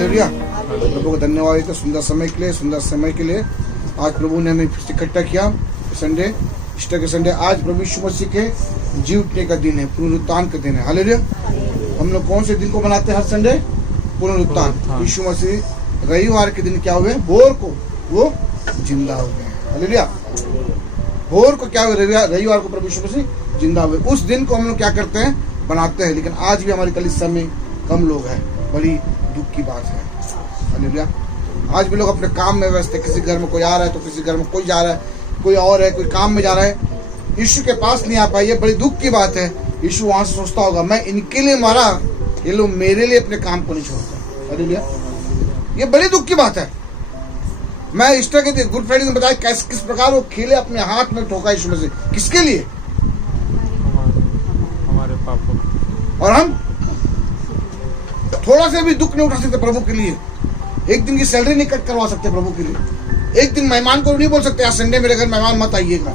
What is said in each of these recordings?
Hallelujah. प्रभु को धन्यवाद देते सुंदर समय के लिए। आज प्रभु ने हमें फिर से इकट्ठा किया संडे, ईस्टर के संडे। आज प्रभु यीशु मसीह के जी उठने का दिन है, पुनरुत्थान का दिन है। हालेलुया। हम लोग कौन से दिन को मनाते हैं हर संडे? पुनरुत्थान। यीशु मसीह रविवार के दिन क्या हुए? भोर को वो जिंदा हो गए। हालेलुया। भोर को क्या हुआ? रविवार को प्रभु यीशु मसीह जिंदा हुए। उस दिन को हम लोग क्या करते हैं? बनाते हैं। लेकिन आज भी हमारी कलीसिया में कम लोग हैं, बड़ी दुख की बात है। हालेलुया। आज भी लोग अपने काम में व्यस्त है। किसी घर में कोई आ रहा है तो किसी घर में कोई जा रहा है, कोई और है, कोई काम में जा रहा है, यीशु के पास नहीं आ पाए। ये बड़ी दुख की बात है। यीशु वहां से सोचता होगा मैं इनके लिए मरा, ये लोग मेरे लिए अपने काम को नहीं छोड़ते। हालेलुया। ये बड़ी दुख की बात है। मैं ईस्टर के दिन, गुड फ्राइडे ने बताया किस प्रकार वो खेले अपने हाथ में ठोका यीशु मसीह। किसके लिए? हमारे पापों। और हम थोड़ा से भी दुख नहीं उठा सकते प्रभु के लिए। एक दिन की सैलरी नहीं कट करवा सकते प्रभु के लिए। एक दिन मेहमान को नहीं बोल सकते आज संडे मेरे घर मेहमान मत आइएगा।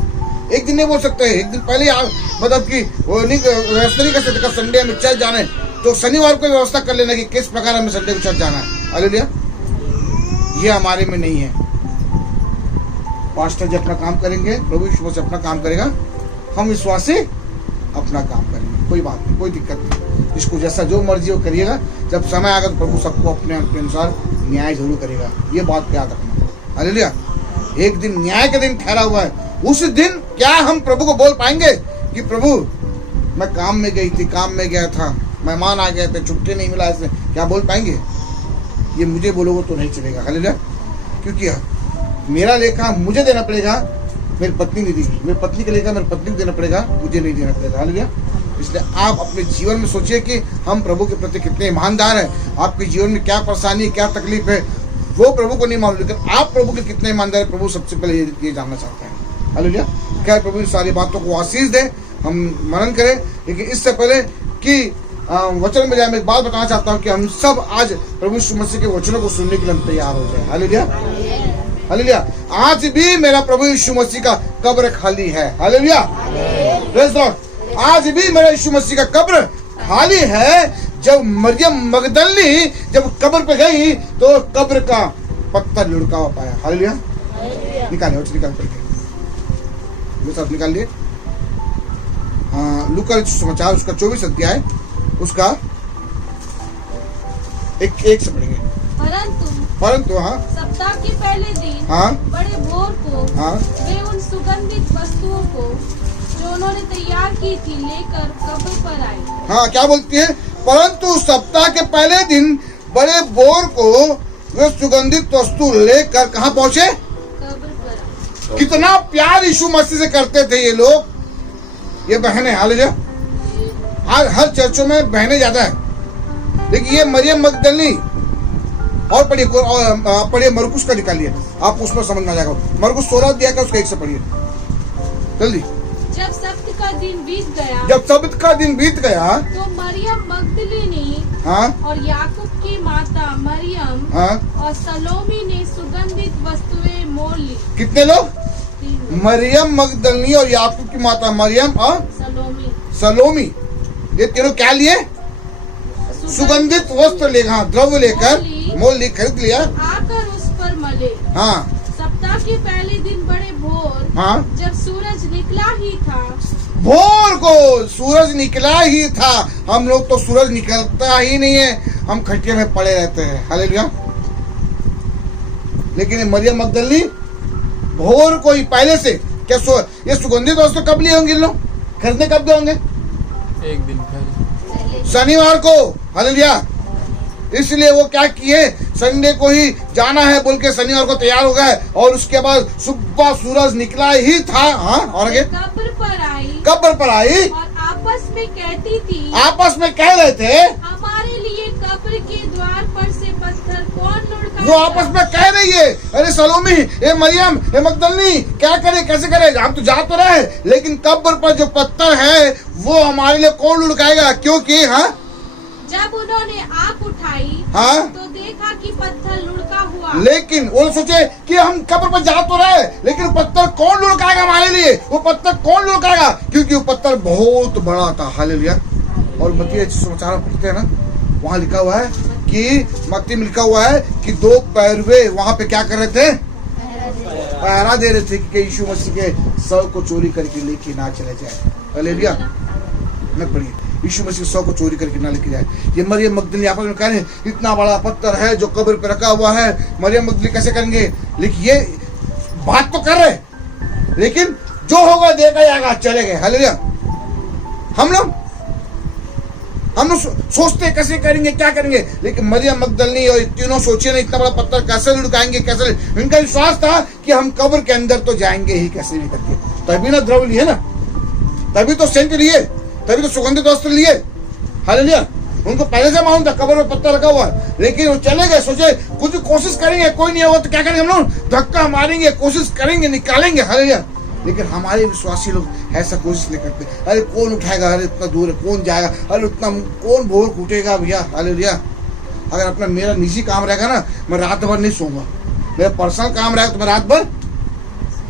एक दिन नहीं बोल सकते। एक दिन पहले मतलब कि वो नहीं व्यवस्था नहीं कर सकते संडे में चर्च जाने, तो शनिवार को व्यवस्था कर लेना कि किस प्रकार हमें संडे को चर्च जाना है। हालेलुया। ये हमारे में नहीं है। पास्टर जी अपना काम करेंगे, प्रभु यीशु मसीह अपना काम करेगा, हम विश्वासी अपना काम करेंगे। कोई बात नहीं, कोई दिक्कत नहीं। इसको जैसा जो मर्जी हो करिएगा। जब समय आएगा तो प्रभु सबको अपने अनुसार न्याय जरूर करेगा। ये बात याद रखना। हालेलुया। एक दिन न्याय का दिन ठहरा हुआ है। उस दिन क्या हम प्रभु को बोल पाएंगे कि प्रभु मैं काम में गई थी, काम में गया था, मेहमान आ गए थे, छुट्टी नहीं मिला, इसने क्या बोल पाएंगे? ये मुझे बोलोगे तो नहीं चलेगा। हालेलुया। क्योंकि मेरा लेखा मुझे देना पड़ेगा, मेरी पत्नी नहीं देगी। मेरी पत्नी का लेखा मेरी पत्नी को देना पड़ेगा, मुझे नहीं देना पड़ेगा। हालेलुया। इसलिए आप अपने जीवन में सोचिए कि हम प्रभु के प्रति कितने ईमानदार हैं। आपके जीवन में क्या परेशानी, क्या तकलीफ है, वो प्रभु को नहीं मालूम, लेकिन आप प्रभु के कितने ईमानदार है प्रभु सबसे पहले ये जानना चाहते हैं। हालेलुया। क्या प्रभु इन सारी बातों को आशीष दे, हम मनन करें। लेकिन इससे पहले कि वचन में जाए, मैं एक बात बताना चाहता हूँ कि हम सब आज प्रभु यीशु मसीह के वचनों को सुनने के लिए हम तैयार हो जाए। हालेलुया। हालेलुया। आज भी मेरा प्रभु यीशु मसीह का कब्र खाली है। हालेलुया। Praise the Lord. आज भी मेरा यीशु मसीह का कब्र खाली है। जब मरियम मगदली जब कब्र पे गई तो कब्र का पत्थर लुढ़का हुआ पाया। हालेलुया। निकालिए निकाल करके सब निकाल लिए। लूका समाचार उसका 24 अध्याय उसका एक से पढ़ेंगे। परंतु हाँ सप्ताह के पहले दिन बड़े भोर को वे उन सुगंधित वस्तुओं को जो उन्होंने तैयार की थी लेकर कब्र पर आए। हाँ, क्या बोलती है? परंतु सप्ताह के पहले दिन बड़े भोर को वे सुगंधित वस्तु लेकर कहाँ पहुँचे? कब्र पर। कितना प्यार यीशु मसीह से करते थे ये लोग, ये बहनें। हालेलुया। हर चर्चों में बहनें ज्यादा है, लेकिन ये मरियम मगदली। और पढ़िए मरकुस का निकालिए, आप उसमें समझ में आ जाएगा। मरकुस 16 अध्याय का उसका 1 से पढ़िए जल्दी। जब सब्त का दिन बीत गया तो मरियम मगदलिनी और याकूब की माता मरियम और सलोमी ने सुगंधित वस्तुएं मोल ली। कितने लोग? मरियम मगदलिनी और याकूब की माता मरियम और सलोमी, ये तीनों क्या लिए? सुगंधित वस्त्र लेकर, द्रव्य लेकर मोल ले खरीद लिया, आकर उस पर मले। सप्ताह के पहले दिन बड़े भोर जब सूरज निकला ही था। भोर को सूरज निकला ही था। हम लोग तो सूरज निकलता ही नहीं है, हम खटिया में पड़े रहते हैं। हालेलुया। लेकिन मरियम मगदली भोर को ही पहले से क्या ये सुगंधित वस्तु कब लिए होंगे लोग? खरीदने कब गए होंगे? एक दिन पहले, शनिवार को। हालेलुया। इसलिए वो क्या किए? संडे को ही जाना है बोल के शनिवार को तैयार हो गए, और उसके बाद सुबह सूरज निकला ही था। और आगे कब्र पर आई और आपस में कहती थी, आपस में कह रहे थे हमारे लिए कब्र के द्वार पर से पत्थर कौन लुढ़काएगा? वो आपस में कह रही है, अरे सलोमी, ए मरियम, ए मगदलिनी, क्या करे, कैसे करे? हम तो जा तो रहे, लेकिन कब्र पर जो पत्थर है वो हमारे लिए कौन लुढ़काएगा? क्योंकि जब उन्होंने आँख उठाई तो देखा कि पत्थर लुढ़का हुआ। लेकिन वो सोचे कि हम कब्र पर जा तो रहे, लेकिन पत्थर कौन लुढ़काएगा हमारे लिए? वो पत्थर कौन लुढ़काएगा? क्योंकि वो पत्थर बहुत बड़ा था। हालेलुया। और मत्ती समाचार पढ़ते हैं ना, वहाँ लिखा हुआ है कि कि मत्ती में लिखा हुआ है कि 2 पैरवे वहां पे क्या कर रहे थे, पहरा दे रहे थे कि यीशु मसीह के शव को चोरी करके लेके ना चले जाए। हालेलुया। मैं पढ़िए, यीशु मसीह शव को चोरी करके ना लेके जाए। ये मरियम मगदली आपस में कह रहे हैं इतना बड़ा पत्थर है जो कब्र पे रखा हुआ है, मरियम मगदली कैसे करेंगे? लेकिन ये बात तो कर रहे, लेकिन जो होगा देखा जाएगा, चले गए। हालेलुया। हम लोग सोचते कैसे करेंगे, क्या करेंगे, लेकिन मरियम मगदली और तीनों सोचिए ना इतना बड़ा पत्थर कैसे लुढ़काएंगे, कैसे। इनका विश्वास था कि हम कब्र के अंदर तो जाएंगे ही कैसे भी करके। तभी ना द्रव्य लिए ना, तभी तो सेंट लिए, तभी तो सुगंधित वस्त्र लिए। हालेलुया। उनको पहले से मालूम था कब्र में पत्थर रखा हुआ, लेकिन वो चले गए। सोचे कुछ कोशिश करेंगे, कोई नहीं होगा तो क्या करेंगे हम लोग, धक्का मारेंगे, कोशिश करेंगे, निकालेंगे। हालेलुया। लेकिन हमारे विश्वासी लोग ऐसा कोशिश नहीं करते। अरे कौन उठाएगा, अरे इतना दूर है, कौन जाएगा, अरे उतना कौन भोर कूटेगा भैया। हालेलुया। अगर अपना मेरा निजी काम रहेगा ना, मैं रात भर नहीं सोऊंगा। मेरा पर्सनल काम रहेगा तो मैं रात भर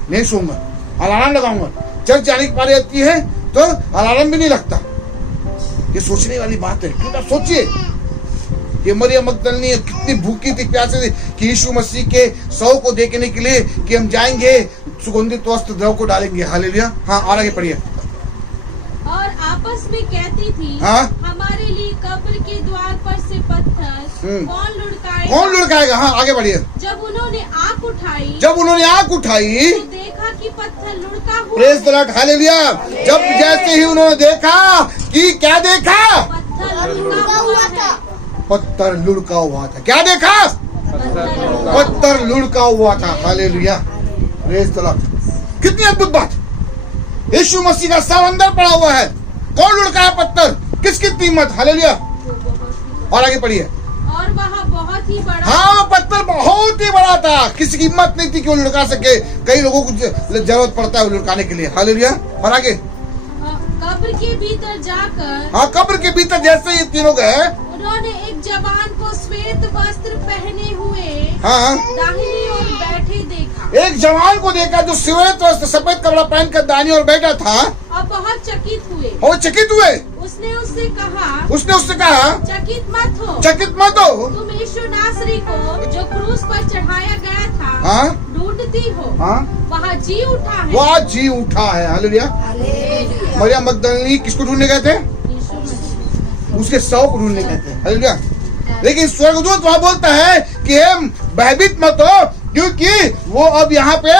नहीं सोऊंगा, अलार्म लगाऊंगा। चर्च जाने की पारी आती है तो अलार्म भी नहीं लगता। ये सोचने वाली बात है। क्यों? सोचिए ये मरियम मगदली कितनी भूखी थी, प्यासी थी कि यीशु मसीह के शव को देखने के लिए कि हम जाएंगे, सुगंधित वस्त्र द्रव को डालेंगे। हालेलुया। हाँ, और आगे पढ़िए। और आपस में कहती थी, हाँ? हमारे लिए कब्र के द्वार पर से पत्थर कौन लुढ़काएगा? हाँ, आगे बढ़िए। जब उन्होंने आंख उठाई तो देखा कि पत्थर लुढ़का हुआ। Praise the Lord. हालेलुया। जब जैसे ही उन्होंने देखा कि क्या देखा, पत्थर लुढ़का हुआ था। क्या देखा? पत्थर लुढ़का हुआ था। हालेलुया। Praise the Lord. कितनी अद्भुत बात। यीशु मसीह का शव अंदर पड़ा हुआ है, कौन लुढ़काया पत्थर, किसकी कीमत? हालेलुया। और आगे पढ़िए। और वह बहुत ही बड़ा, हाँ, पत्थर बहुत ही बड़ा था, किसी की हिम्मत नहीं थी कि वो लुढ़का सके। कई लोगों को जरूरत पड़ता है लुढ़काने के लिए। हालेलुया। और आगे, कब्र के भीतर जाकर, हाँ, कब्र के भीतर जैसे ये तीनों गए, उन्होंने एक जवान को श्वेत वस्त्र पहने हुए, हाँ, दाहिनी ओर बैठे देखा। एक जवान को देखा जो श्वेत वस्त्र सफेद कपड़ा पहनकर दाहिनी ओर बैठा था, और बहुत चकित हुए। और चकित हुए। उसने उससे कहा चकित मत हो, तुम यीशु नासरी को जो क्रूस पर चढ़ाया गया था, हाँ, ढूंढती हो। हाँ, वह जी उठा है। वह जी उठा है। हालेलुया। मरियम मगदली किसको ढूंढने गए थे? यीशु मसीह। उसके शव को ढूंढने गए थे। हालेलुया। लेकिन स्वर्गदूत वहां बोलता है कि हम भयभीत मत हो, क्योंकि वो अब यहाँ पे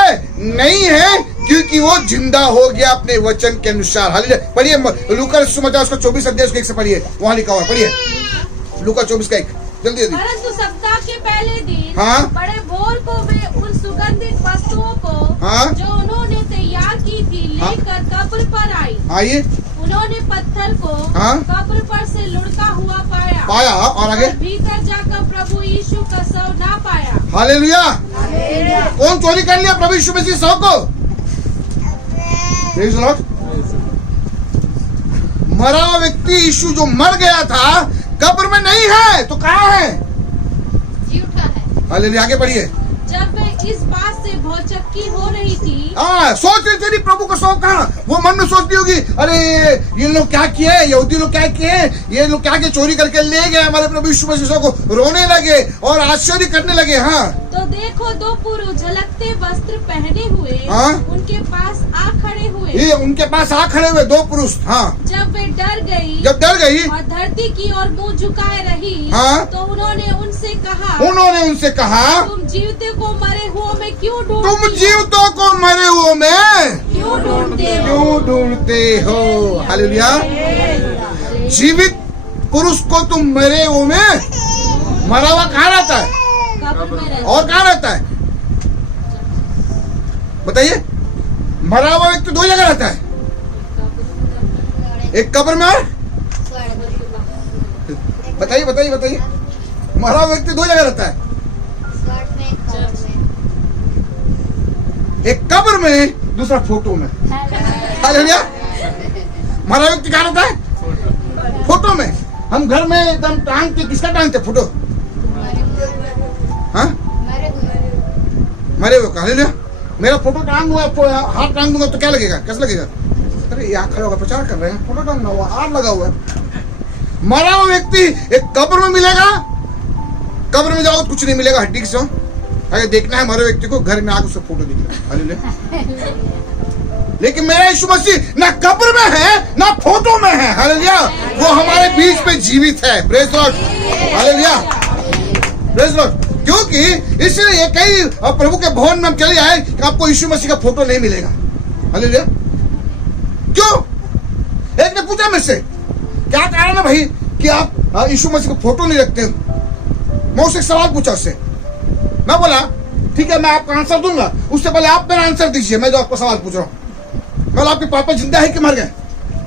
नहीं है, क्योंकि वो जिंदा हो गया अपने वचन के अनुसार। हालेलुया। पढ़िए लूका सुसमाचार उसका 24 अध्याय उसके 1 से पढ़िए, वहाँ लिखा हुआ है। पढ़िए लूका 24 का 1, जल्दी। परंतु सप्ताह के पहले दिन, हाँ, बड़े भोर को वे उन सुगंधित वस्तुओं को, हाँ, जो उन्होंने तैयार की थी, लेकर कब्र पर आई। आइए। उन्होंने पत्थर को, हाँ, कब्र पर से लुढ़का हुआ पाया। और आगे, भीतर जाकर प्रभु यीशु का शव ना पाया। हालेलुया। कौन चोरी कर लिया प्रभु यीशु मसीह शव को? Praise the Lord. मरा हुआ व्यक्ति यीशु जो मर गया था कब्र में नहीं है, तो कहाँ है? जी उठा है। हालेलुया। आगे बढ़िए। जब वे इस बात से भौचक्की हो रही थी, सोच रही थी प्रभु का शव कहाँ। वो मन में सोचती होगी, अरे ये लोग क्या किए, यहूदी लोग क्या किए, ये लोग क्या किए, चोरी करके ले गए हमारे प्रभु यीशु मसीह को। रोने लगे और आश्चर्य करने लगे। हाँ, तो देखो 2 पुरुष झलकते वस्त्र पहने हुए, हाँ, उनके पास आ खड़े हुए। ये उनके पास आ खड़े हुए 2 पुरुष। हाँ, जब वे डर गई और धरती की ओर मुंह झुकाए रही, हाँ, तो उन्होंने उनसे कहा, तुम जीवते को मरे हुओं में क्यों ढूंढते हो? हालेलुया। जीवित पुरुष को तुम मरे हुओं में, मरा हुआ कहाँ रहता है और कहाँ रहता है? बताइए। मरा हुआ व्यक्ति 2 जगह रहता है, एक कब्र में और बताइए। मरा हुआ व्यक्ति 2 जगह रहता है, एक कब्र में, दूसरा फोटो में। हालेलुया। मरा व्यक्ति कहाँ रहता है? फोटो में। हम घर में एकदम टांगते, किसका टांगते फोटो? हाँ, मरे हुए का। हालेलुया। मेरा फोटो टांग हुआ, हाथ टांग दूंगा तो क्या लगेगा, कैसा लगेगा? अरे यहाँ खड़ा होगा, प्रचार कर रहे हैं, फोटो टांगा हुआ, हाथ लगा हुआ है। मरा हुआ व्यक्ति एक कब्र में मिलेगा कब्र में जाओ तो कुछ नहीं मिलेगा, हड्डी की सो। अगर देखना है मरे व्यक्ति को, घर में आकर उसका फोटो दिख रहा है। हालेलुया। लेकिन मेरा यीशु मसीह ना कब्र में है ना फोटो में है। हालेलुया। वो हमारे बीच में जीवित है। Praise Lord. Hallelujah. Praise Lord. क्योंकि इसलिए कई प्रभु के भवन में हम चले जाए कि आपको यीशु मसीह का फोटो नहीं मिलेगा। हालेलुया। क्यों? एक ने पूछा मुझसे, क्या कारण है भाई कि आप यीशु मसीह का फोटो नहीं रखते? मैं उससे सवाल पूछा उससे। मैं बोला ठीक है, मैं आपका आंसर दूंगा, उससे पहले आप मेरा आंसर दीजिए। मैं जो आपको सवाल पूछ रहा हूँ, मैं आपके पापा जिंदा है कि मर गए?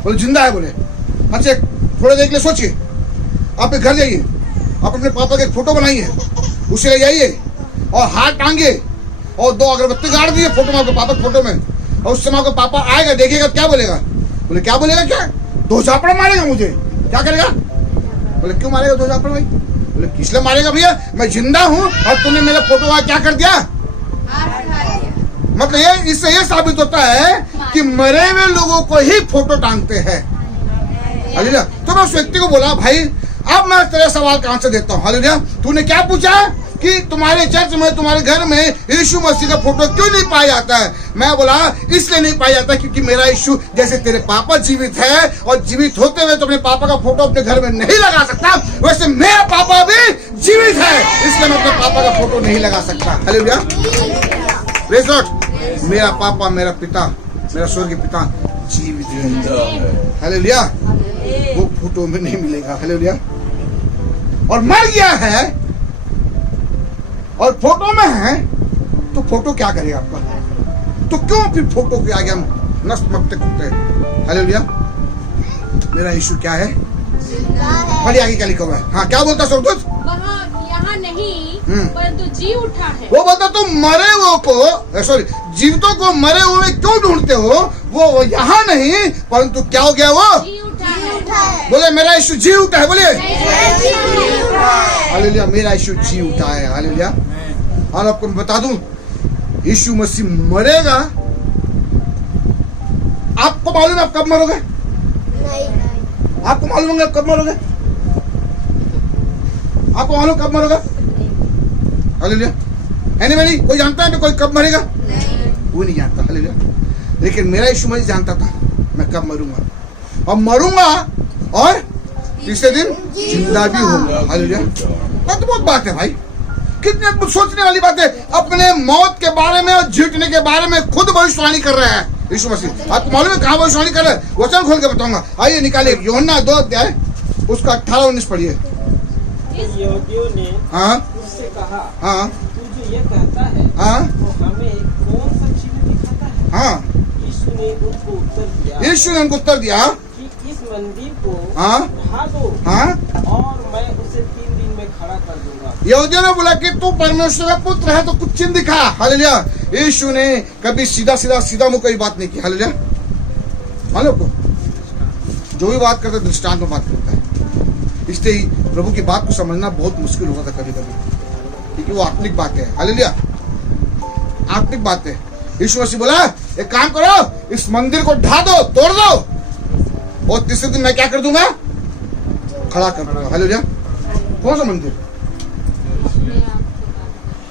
बोले जिंदा है। बोले अच्छा, थोड़े देर के लिए सोचिए, आप घर जाइए, आप अपने पापा के फोटो बनाइए, उसे ले जाइए और हाथ टांगिए और 2 अगरबत्ती गाड़ दिए फोटो में, आपके पापा के फोटो में। और उस समय आपका पापा आएगा, देखिएगा, क्या बोलेगा? बोले क्या बोलेगा? क्या 2 झापड़ मारेगा मुझे? क्या करेगा? बोले क्यों मारेगा 2 झापड़ भाई? बोले किसलिए मारेगा भैया, मैं जिंदा हूँ और तूने मेरा फोटो वहां क्या कर दिया? मतलब ये इससे ये साबित होता है कि मरे हुए लोगों को ही फोटो टांगते हैं। हालेलुया। तो मैं उस व्यक्ति को बोला, भाई अब मैं तेरे सवाल का आंसर देता हूँ। हालेलुया। तूने क्या पूछा कि तुम्हारे चर्च में, तुम्हारे घर में यीशु मसीह का फोटो क्यों नहीं पाया जाता है? मैं बोला इसलिए नहीं पाया जाता क्योंकि मेरा यीशु, जैसे तेरे पापा जीवित है और जीवित होते हुए तो अपने पापा का फोटो अपने घर में नहीं लगा सकता, वैसे मेरा पापा भी जीवित है, इसलिए मैं अपने पापा का फोटो नहीं लगा सकता। हालेलुया। Praise Lord. मेरा पापा, मेरा पिता, मेरा स्वर्गीय पिता जीवित है। हालेलुया। वो फोटो में नहीं मिलेगा। हालेलुया। और मर गया है और फोटो में है तो फोटो क्या करेगा आपका? तो क्यों फिर फोटो के आगे हम नतमस्तक होते हैं? हालेलुया। मेरा यीशु क्या है? बड़ी आगे क्या लिखा हुआ है? हाँ, क्या बोलता स्वर्गदूत? वह यहाँ नहीं परंतु जी उठा है। वो बोलता तुम मरे हुए को, सॉरी, जीवितों को मरे हुए क्यों ढूंढते हो? वो यहाँ नहीं परंतु क्या हो गया? वो जी उठा है। बोले मेरा यीशु जी उठा है। बोले हालेलुया। मेरा यीशु जी उठा है। हालेलुया। और आपको मैं बता दूं, यीशु मसीह मरेगा। आपको मालूम है आप कब मरोगे? आपको मालूम है आप कब मरोगे? आपको मालूम कब मरोगे? हालेलुया। एनीबॉडी? कोई जानता है कोई कब मरेगा? कोई नहीं जानता। हालेलुया। लेकिन मेरा यीशु मसीह जानता था मैं कब मरूंगा, और मरूंगा और तीसरे दिन जिंदा भी होगा। हालेलुया। तो बहुत बात है भाई, कितने सोचने वाली बात है। अपने मौत के बारे में और जीतने के बारे में खुद भविष्यवाणी कर रहा है यीशु मसीह। आपको मालूम है कहाँ भविष्यवाणी कर रहा है? वचन खोल के बताऊंगा। आइए निकालिए यूहन्ना 2 अध्याय उसका 18-19 पढ़िए। यहूदियों ने हाँ उससे कहा, हाँ तू जो ये कहता है हाँ तो हमें कौन सा चिन्ह दिखाता है? हाँ। यीशु ने उनको उत्तर दिया, यीशु ने उनको उत्तर दिया कि इस मंदिर को हाँ ढा दो हाँ और मैं उसे 3 दिन में खड़ा कर दूंगा। यहूदियों ने बोला कि तू परमेश्वर का पुत्र है तो कुछ चिन्ह दिखा। हालेलुया। यीशु ने कभी सीधा मुंह कोई बात नहीं की। हालेलुया। मालूम को जो भी बात करता है दृष्टांत में बात करता है, इसलिए ही प्रभु की बात को समझना बहुत मुश्किल होता था कभी कभी, क्योंकि वो आत्मिक बात है। हालेलुया। आत्मिक बात है। यीशु मसीह बोला एक काम करो, इस मंदिर को ढा दो, तोड़ दो, और तीसरे दिन मैं क्या कर दूंगा? खड़ा कर दूंगा। हालेलुया। कौन सा मंदिर?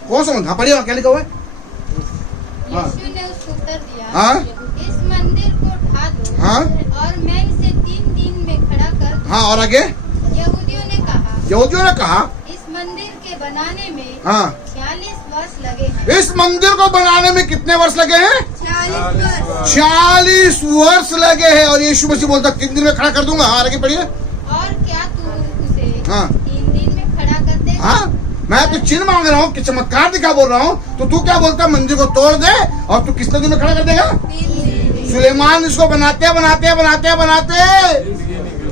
कौन सा मंदिर? हाँ पढ़िए, क्या लिखा हुआ है? यीशु ने उसको उत्तर दिया, हाँ इस मंदिर को ढा दो हाँ और मैं इसे 3 दिन में खड़ा कर दूंगा। हाँ। और आगे यहूदियों ने कहा इस मंदिर के बनाने में हाँ 46 वर्ष लगे हैं। इस मंदिर को बनाने में कितने वर्ष लगे हैं? 46 वर्ष। 40 वर्ष लगे हैं। और यीशु मसीह बोलता 3 दिन में खड़ा कर दूंगा। हाँ आगे पढ़िए। और क्या तू उसे हाँ 3 दिन में खड़ा कर देगा? हाँ, मैं तो चिन्ह मांग रहा हूँ कि चमत्कार दिखा बोल रहा हूँ, तो तू क्या बोलता? मंदिर को तोड़ दे और तू कितने दिन में खड़ा कर देगा? 3 दिन। सुलेमान इसको बनाते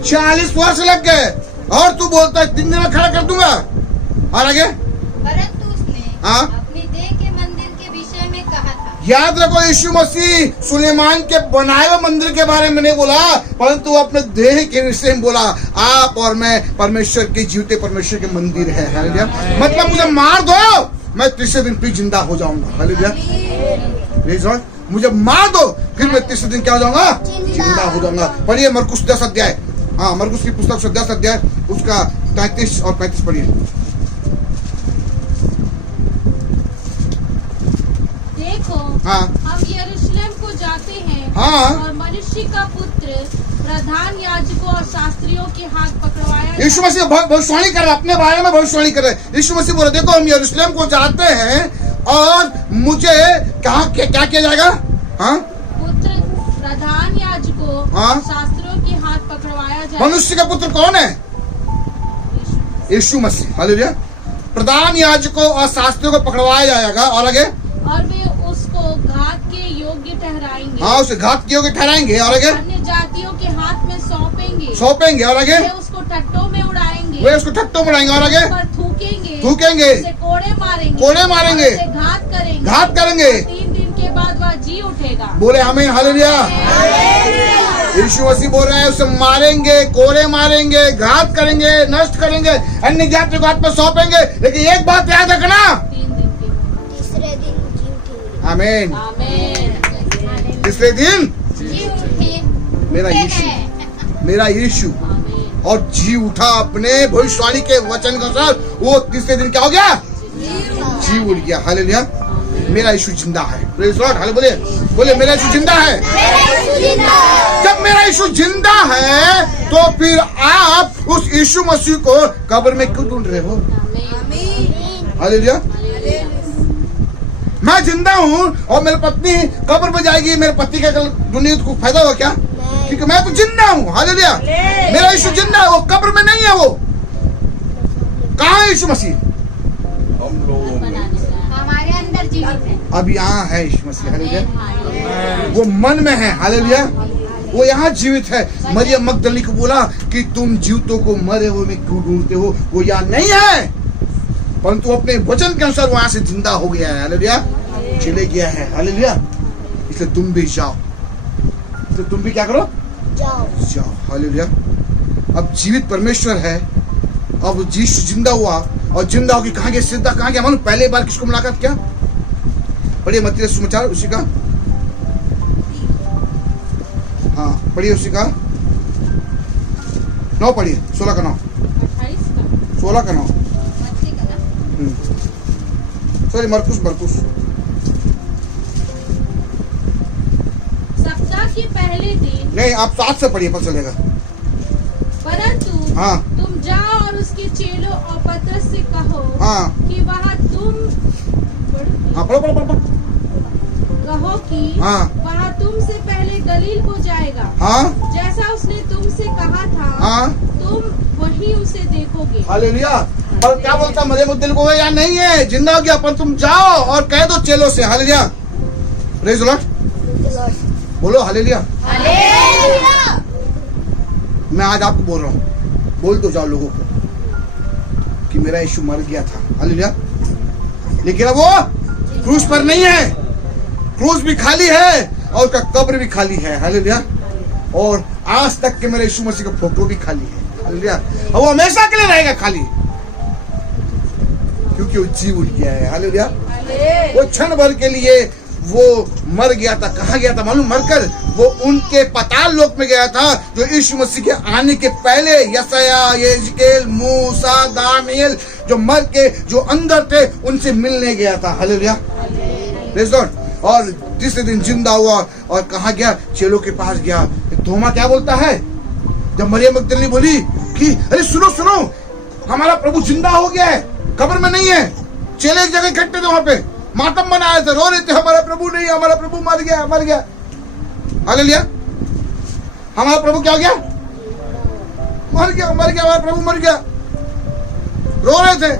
40 वर्ष लग गए, और तू बोलता है 3 दिन में खड़ा कर दूंगा। और आगे? परंतु उसने हाँ? अपनी देह के मंदिर के विषय में कहा था। याद रखो, यीशु मसीह सुलेमान के बनाए हुए मंदिर के बारे में नहीं बोला, परंतु वो अपने देह के विषय में बोला। आप और मैं परमेश्वर के जीवते परमेश्वर के मंदिर है। हालेलुया। मतलब मुझे मार दो, मैं तीसरे दिन फिर जिंदा हो जाऊंगा। हालेलुया। प्लीज लॉर्ड, मुझे मार दो, फिर मैं तीसरे दिन क्या हो जाऊंगा? जिंदा हो जाऊंगा। पढ़िए मरकुस 10 अध्याय। हाँ, मरकुस की पुस्तक 10 अध्याय उसका 33 और 35 पढ़िए। देखो हाँ हम यरूशलेम को जाते हैं हाँ। और मनुष्य का पुत्र प्रधान याजकों और शास्त्रियों के हाथ पकड़वाया यीशु मसीह भविष्यवाणी कर रहे हैं, अपने बारे में भविष्यवाणी कर रहे हैं। यीशु मसीह बोले देखो हम यरूशलेम को जाते हैं और मुझे कहा क्या किया जाएगा? हाँ पुत्र प्रधान याजकों हाँ। और शास्त्रियों के हाथ पकड़वाया जाएगा। मनुष्य का पुत्र कौन है? यीशु मसीह। हालेलुया। प्रधान याजकों और शास्त्रियों को पकड़वाया जाएगा और आगे और वे उसको घात के योग्य ठहराएंगे। हाँ उसे घात के योग्य ठहराएंगे और आगे अन्य जातियों के हाथ में सौंपेंगे और आगे वे उसको टट्टों में उड़ाएंगे। वे उसको ठट्टों बढ़ाएंगे और आगे पर थूकेंगे उसे कोड़े कोड़े मारेंगे उसे घात करेंगे। 3 दिन के बाद वह जी उठेगा। बोले हमें हालेलुया। यीशु मसीह बोल रहे हैं उसे मारेंगे, कोड़े मारेंगे, घात करेंगे, नष्ट करेंगे, अन्य जातियों को हाथ में सौंपेंगे। लेकिन एक बात याद रखना, 3 दिन के बाद तीसरे दिन जी उठेंगे। आमीन। आमीन तीसरे दिन जी उठे मेरा यीशु मेरा यीशु आमीन और जी उठा अपने भविष्यवाणी के वचन के अनुसार। वो तीसरे दिन क्या हो गया? जी उठ गया। हालेलुया। मेरा यीशु जिंदा है। Praise Lord. हालेलुया। बोले मेरा यीशु जिंदा है। जब मेरा यीशु जिंदा है तो फिर आप उस यीशु मसीह को कब्र में क्यों ढूंढ रहे हो? हालेलुया। मैं जिंदा हूँ और मेरी पत्नी कब्र में जाएगी, मेरे पति का ढूंढने को फायदा होगा क्या? क्योंकि मैं तो जिंदा हूँ। हालेलुया। मेरा यीशु जिंदा है, वो कब्र में नहीं है। वो कहाँ है यीशु मसीह? हमारे अंदर जीवित है। अब यहाँ है यीशु मसीह। हालेलुया। वो मन में है। हालेलुया। वो यहाँ जीवित है। मरियम मगदली को बोला कि तुम जीवितों को मरे हुए में क्यों ढूंढते हो? वो यहाँ नहीं है, परंतु अपने वचन के अनुसार वहां से जिंदा हो गया है। हालेलुया। चले गया है। हालेलुया। इसलिए तुम भी जाओ, इसलिए तुम भी क्या करो? जाओ। हालेलुया। अब जीवित परमेश्वर है। अब यीशु जिंदा हुआ और जिंदा होकर कहाँ गया? सीधा कहाँ गया? मालूम? पहले बार किसको मुलाकात किया? पढ़िए मत्ती सुसमाचार उसी का। हाँ पढ़िए उसी का 9 पढ़िए 16 का 9 28 का 16 का 9 मत्ती का ना? सॉरी मरकुस सप्ताह के पहले दिन नहीं, आप 7 से पढ़िए, पता चलेगा। परंतु हाँ तुम जाओ और उसके चेलों और पतरस से कहो हाँ कि वहाँ हाँ पढ़ो। कहो कि हाँ वहाँ तुमसे पहले गलील को जाएगा। हाँ जैसा उसने तुमसे कहा था हाँ। तुम वही उसे देखोगे। हालेलुया। और क्या बोलता मरियम मगदली को? या नहीं है, जिंदा हो गया, पर तुम जाओ और कह दो चेलों से। हालेलुया। Praise the Lord. बोलो हालेलुया। मैं आज आपको बोल रहा हूँ, बोल दो जाओ लोगों को कि मेरा यीशु मर गया था। हालेलुया। लेकिन अब वो क्रूस पर नहीं है, क्रूस भी खाली है और उसका कब्र भी खाली है। हालेलुया। और आज तक के मेरे यीशु मसीह का फोटो भी खाली है। हालेलुया। और वो हमेशा के लिए रहेगा खाली, क्योंकि वो जी उठ गया है। हालेलुया। वो क्षण भर के लिए वो मर गया था। कहाँ गया था मालूम? मरकर वो उनके पाताल लोक में गया था, जो यीशु मसीह के आने के पहले यशाया, यहेजकेल, मूसा, दानियेल जो मर के जो अंदर थे उनसे मिलने गया था। हालेलुया। Praise the Lord. और तीसरे दिन जिंदा हुआ और कहाँ गया? चेलों के पास गया। थोमा क्या बोलता है जब मरियम मगदली बोली कि अरे सुनो, हमारा प्रभु जिंदा हो गया है, कब्र में नहीं है। चेले एक जगह इकट्ठे थे, वहां पे मातम बनाए थे, रो रहे थे, हमारा प्रभु नहीं, हमारा प्रभु मर गया। हालेलुया। हमारा प्रभु क्या हो गया? मर गया, हमारा प्रभु मर गया। रो रहे थे।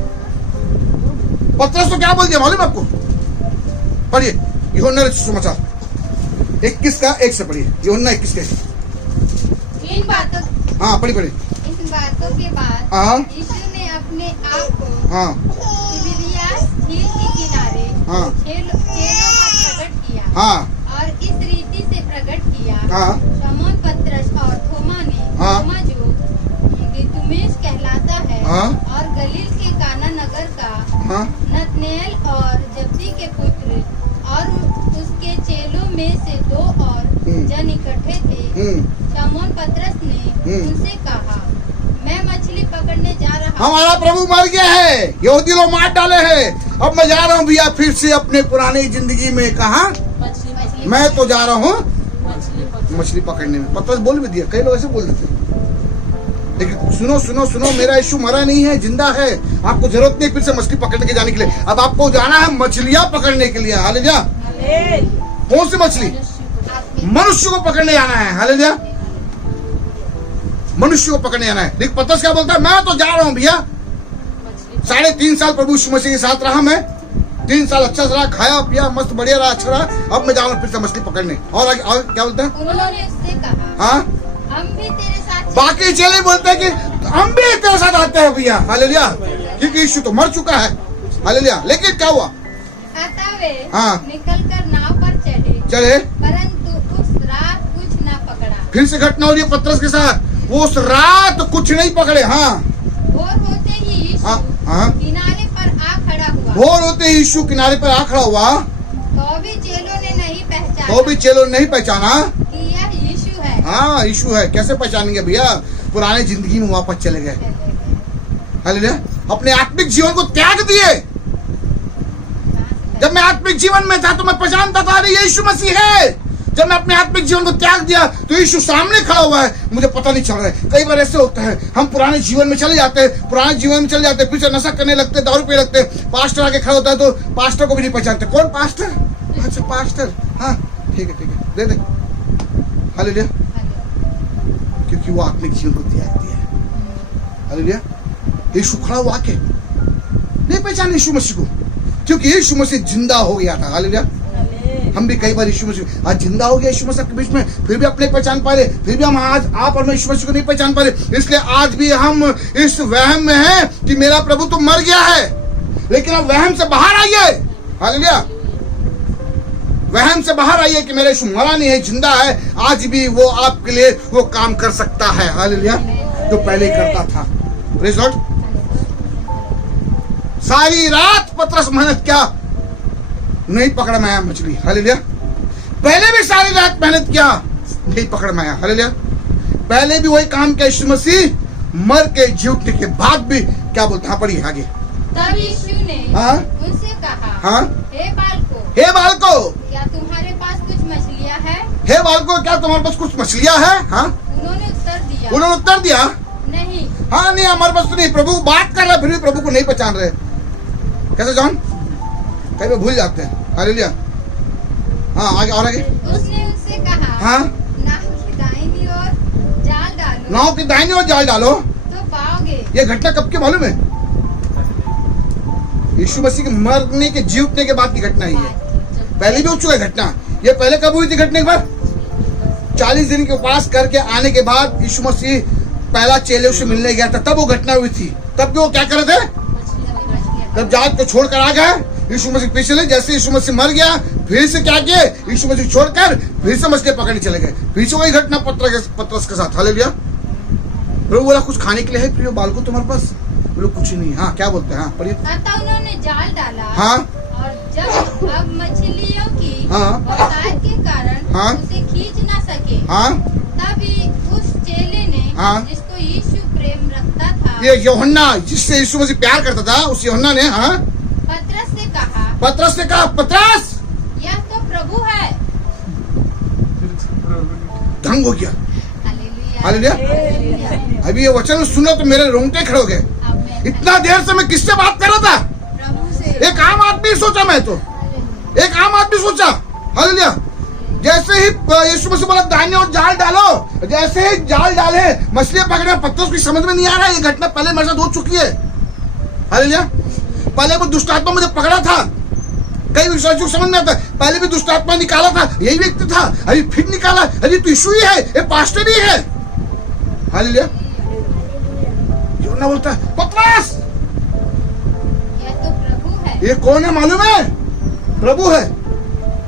पतरस तो क्या बोल दिया मालूम आपको? पढ़िए यूहन्ना सुसमाचार 21 का 1 से पढ़िए। यूहन्ना 21 के। इन बातों हाँ पढ़िए। इन बातों के बाद हाँ यीशु ने अपने आप को हाँ तिबिरियास झील के किनारे हाँ चेलों को प्रकट किया। हाँ और इस रीति से प्रकट किया। हाँ शमौन पतरस और थोमा ने, हाँ। थोमा जो दिदुमेस कहलाता है, हाँ। और गलील के काना नगर का हाँ नतनेल और जब्दी के पुत्र और उसके चेलों में से 2 और जन इकट्ठे थे। शमौन पतरस ने उनसे कहा, मैं मछली पकड़ने जा रहा हूँ। हमारा प्रभु मर गया है, यहूदी लोग मार डाले हैं, अब मैं जा रहा हूँ भैया फिर से अपने पुरानी जिंदगी में। कहा मछली मैं तो जा रहा हूँ मछली मछली पकड़ने में। पतरस बोल भी दिया, कई लोग ऐसे बोल देते हैं। लेकिन सुनो सुनो सुनो, मेरा यीशु मरा नहीं है, जिंदा है। आपको जरूरत नहीं फिर से मछली पकड़ने के जाने के लिए। अब आपको जाना है मछलियां पकड़ने के लिए। हालेलुया। कौन सी मछली? मनुष्य को पकड़ने जाना है। हालेलुया। मनुष्य को पकड़ने जाना है। लेकिन पतरस क्या बोलता है? मैं तो जा रहा हूं भैया। 3.5 साल प्रभु यीशु मसीह के साथ रहा मैं। 3 साल अच्छा रहा, खाया पिया, मस्त बढ़िया रहा, अच्छा रहा। अब मैं जा रहा हूं फिर से मछली पकड़ने। और आगे क्या बोलता है? उन्होंने उससे कहा, हाँ, हम भी तेरे साथ बाकी चेले बोलते हैं कि हम भी तेरे साथ आते हैं भैया। हालेलुया। क्योंकि यीशु तो मर चुका है। हालेलुया। लेकिन क्या हुआ? अतः वे हाँ। निकलकर नाव पर चले, परंतु उस रात कुछ न पकड़ा। फिर से घटना हो रही है पतरस के साथ। वो उस रात कुछ नहीं पकड़े। हाँ, भोर होते ही यीशु हाँ, हाँ। किनारे पर आ खड़ा हुआ। भोर होते ही यीशु किनारे पर आ खड़ा हुआ। तो भी चेलों ने नहीं पहचाना तो भी चेलों ने नहीं पहचाना कि यह यीशु है। हाँ, यीशु है। कैसे पहचानेंगे भैया? पुराने जिंदगी में वापस चले गए। हालेलुया। अपने आत्मिक जीवन को त्याग दिए। जब मैं आत्मिक जीवन में था तो मैं पहचानता था, अरे यीशु मसीह है। जब मैं अपने आत्मिक जीवन को त्याग दिया तो यीशु सामने खड़ा हुआ है, मुझे पता नहीं चल रहा है। कई बार ऐसे होता है, हम पुराने जीवन में चले जाते हैं, पुराने जीवन में चले जाते हैं, फिर से नशा करने लगते हैं, दारू पीने लगते हैं। पास्टर आके खड़ा होता है तो पास्टर को भी नहीं पहचानते। कौन पास्टर? अच्छा पास्टर, हाँ ठीक है दे दे। हालेलुया। क्योंकि वो आत्मिक जीवन को त्याग दिया है। हालेलुया। यीशु खड़ा हुआ आके नहीं पहचाने यीशु मसीह को, क्योंकि यीशु मसीह जिंदा हो गया था। हालेलुया। हम भी कई बार यीशु मसीह आज जिंदा हो गया यीशु मसीह के बीच में, फिर भी अपने पहचान पा रहे, फिर भी हम आज आप और मैं यीशु मसीह को नहीं पहचान पा रहे। इसलिए आज भी हम इस वहम में हैं कि मेरा प्रभु तो मर गया है। लेकिन अब वहम से बाहर आइए। हालेलुया। वहम से बाहर आइए कि मेरा यीशु मरा नहीं है, जिंदा है। आज भी वो आपके लिए वो काम कर सकता है। हालेलुया। जो पहले करता था। Praise Lord. सारी रात पतरस मेहनत किया, नहीं पकड़ में आया मछली। हालेलुया। पहले भी सारी रात मेहनत किया, नहीं पकड़ में आया। हालेलुया। पहले भी वही काम किया यीशु मसीह मर के जी उठने के बाद भी। क्या बोलता है? पढ़िए आगे। तब यीशु ने हाँ? उनसे कहा, हाँ? हे बालकों, हे बालको, क्या तुम्हारे पास कुछ मछलियाँ हैं? हे बालको, क्या तुम्हारे पास कुछ मछलियां हैं? हाँ? उन्होंने उत्तर उन्होंने उत्तर दिया, नहीं। हाँ नहीं हमारे पास तो नहीं। प्रभु बात कर रहे, फिर भी प्रभु को नहीं पहचान रहे। कैसे जॉन? कई बार भूल जाते हैं। हालेलुया। हाँ आगे और आगे। उसने उनसे कहा, हाँ? नाव की दाहिनी ओर जाल डालो नाव की दाहिनी ओर जाल डालो तो पाओगे। ये घटना कब की मालूम है? यीशु मसीह के मरने के जी उठने के बाद की घटना ही है। पहले भी हो चुका है घटना। ये पहले कब हुई थी घटना? एक बार 40 दिन के उपवास करके आने के बाद यीशु मसीह पहला चेले से मिलने गया था, तब वो घटना हुई थी। तब भी वो क्या कर रहे थे? जब जहाज को छोड़कर आ गए यीशु मसीह पीछे ले। जैसे यीशु मसीह मर गया, फिर से क्या किए? यीशु मसीह छोड़कर फिर से मछली पकड़ने चले गए। फिर से वही घटना पतरस के साथ। हालेलुया। प्रभु बोला, कुछ खाने के लिए है प्रियो बालको तुम्हारे पास? बोलो कुछ नहीं। हाँ क्या बोलते हैं? हाँ पढ़िए। अतः उन्होंने जाल डाला। हाँ? और जब अब मछलियों की हाँ? बहुतायत के कारण हाँ? उसे खींच न सके, हाँ? तभी उस चेले ने, हाँ? जिसको यीशु प्रेम रखता था, ये यूहन्ना, जिससे यीशु मसीह प्यार करता था, उस यूहन्ना ने हाँ पतरस से कहा, पतरस ने कहा, पतरस यह तो प्रभु है। दंग हो गया। हालेलुया। हालेलुया। अभी ये वचन सुनो तो मेरे रोंगटे खड़े हो गए। इतना देर से मैं किससे बात कर रहा था? प्रभु से। एक आम आदमी सोचा, मैं तो एक आम आदमी सोचा। हालेलुया। जैसे ही यीशु मसीह बोला दाहिने ओर जाल डालो, जैसे ही जाल डाले मछलियां पकड़े, पत्तों की समझ में नहीं आ रहा है। ये घटना पहले मेरे साथ हो चुकी है। हालेलुया। पहले वो दुष्ट आत्मा मुझे पकड़ा था। कई विश्वासियों को समझ में आता है, पहले भी दुष्ट आत्मा निकाला था, यही व्यक्ति था, अभी फिर निकाला, अभी तो यीशु ही है, ये पास्टर ही है। हालेलुया। यूहन्ना बोलता है, पतरस यह तो प्रभु है। ये कौन है मालूम है? प्रभु है।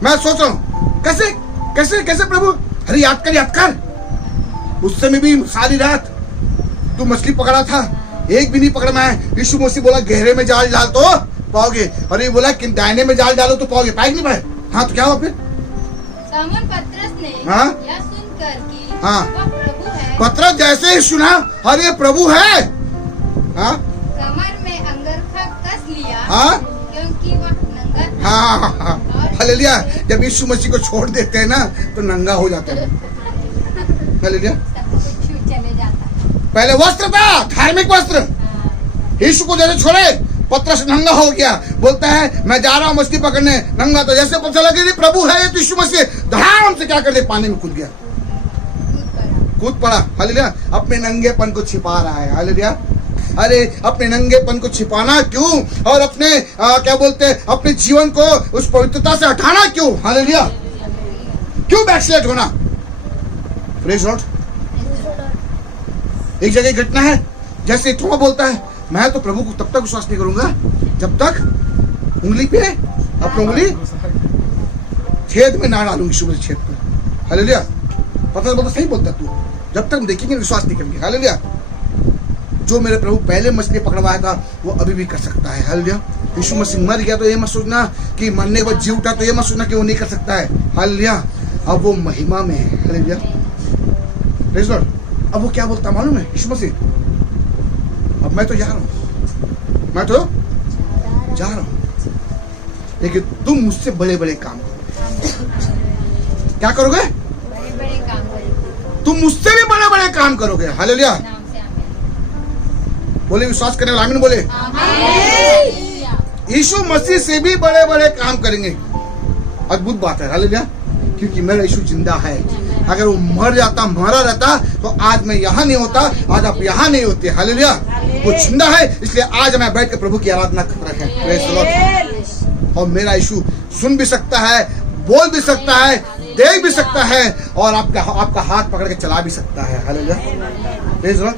मैं सोच रहा हूँ कैसे कैसे कैसे प्रभु? अरे याद कर। उस समय भी सारी रात तू मछली पकड़ा था, एक भी नहीं पकड़ में आया। यीशु मसीह बोला गहरे में जाल डाल तो पाओगे, और ये बोला कि दाहिने में जाल डालो तो पाओगे। पाए नहीं पाए? हाँ तो क्या हुआ फिर? सामन पतरस ने हाँ? यह सुनकर कि हाँ? वह प्रभु है, पतरस जैसे ही सुना, अरे ये प्रभु है, हाँ? कमर में अंगरखा कस लिया, हाँ? क्योंकि हाँ, हालेलुया। जब यीशु मसीह को छोड़ देते हैं ना तो नंगा हो जाते हैं। हालेलुया। सब कुछ छूट चले जाता है। पहले वस्त्र था, धार्मिक वस्त्र, यीशु को जैसे छोड़े पतरस नंगा हो गया। बोलता है मैं जा रहा हूँ मछली पकड़ने, नंगा। तो जैसे पता लगे प्रभु है ये तो यीशु मसीह, धड़ाम से क्या कर दे, पानी में कूद गया, कूद पड़ा। हालेलुया। अपने नंगेपन को छिपा रहा है। हालेलुया। अरे अपने नंगेपन को छिपाना क्यों, और अपने क्या बोलते हैं, अपने जीवन को उस पवित्रता से हटाना क्यों? हालेलुया। क्यों बैकस्लाइड होना? Praise Lord. एक जगह घटना है, जैसे थोमा बोलता है मैं तो प्रभु को तब तक विश्वास नहीं करूंगा जब तक उंगली पे अपनी उंगली छेद में ना डालूंगी, शुभ छेद में। हालेलुया। पता बोलता सही बोलता तू, जब तक हम देखेंगे विश्वास नहीं करेंगे। हालेलुया। जो मेरे प्रभु पहले मछली पकड़वाया था वो अभी भी कर सकता है। हालेलुया। यीशु मसीह मर गया तो ये मत सोचना कि मरने के बाद जी उठा तो ये मत सोचना कि वो नहीं कर सकता है। हालेलुया। अब वो महिमा में है। हालेलुया। Praise Lord. अब वो क्या बोलता मालूम है यीशु मसीह, अब मैं तो जा रहा हूं, मैं तो जा रहा हूं, लेकिन तुम मुझसे बड़े बड़े काम करोगे। क्या करोगे? बड़े बड़े काम करेंगे। तुम मुझसे भी बड़े बड़े काम करोगे। हालेलुया। नाम से आमीन। बोले विश्वास करने वाले आमीन बोले। यीशु मसीह से भी बड़े बड़े काम करेंगे। अद्भुत बात है। हालेलुया। क्योंकि मेरा यीशु जिंदा है। अगर वो मर जाता, मरा रहता तो आज मैं यहाँ नहीं होता, आज आप यहाँ नहीं होते। हालेलुया। वो जिंदा है, इसलिए आज मैं बैठ के प्रभु की आराधना कर रहे हैं। Praise the Lord. और मेरा यीशु सुन भी सकता है, बोल भी सकता है, देख भी सकता है, और आपका हाथ पकड़ के चला भी सकता है। हालेलुया। Praise the Lord.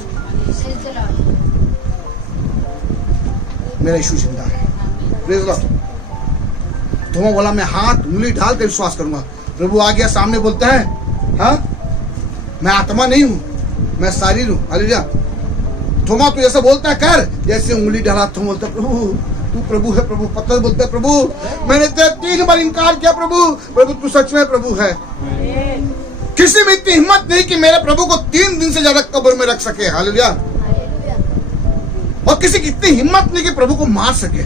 मेरा यीशु जिंदा है। Praise the Lord. थोमा बोला मैं हाथ उंगली डाल के विश्वास करूंगा। प्रभु आ गया सामने, बोलता है हाँ मैं आत्मा नहीं हूं, मैं शरीर हूं। हालेलुया। थोमा तू ऐसा बोलता है कर, जैसे उंगली डाला थोमा बोलता है प्रभु तू प्रभु है। प्रभु पत्थर बोलता है प्रभु मैंने तेरे 3 बार इनकार किया, प्रभु तू सच में प्रभु है। किसी में इतनी हिम्मत नहीं कि मेरे प्रभु को 3 दिन से ज्यादा कब्र में रख सके। हालेलुया। और किसी की इतनी हिम्मत नहीं कि प्रभु को मार सके।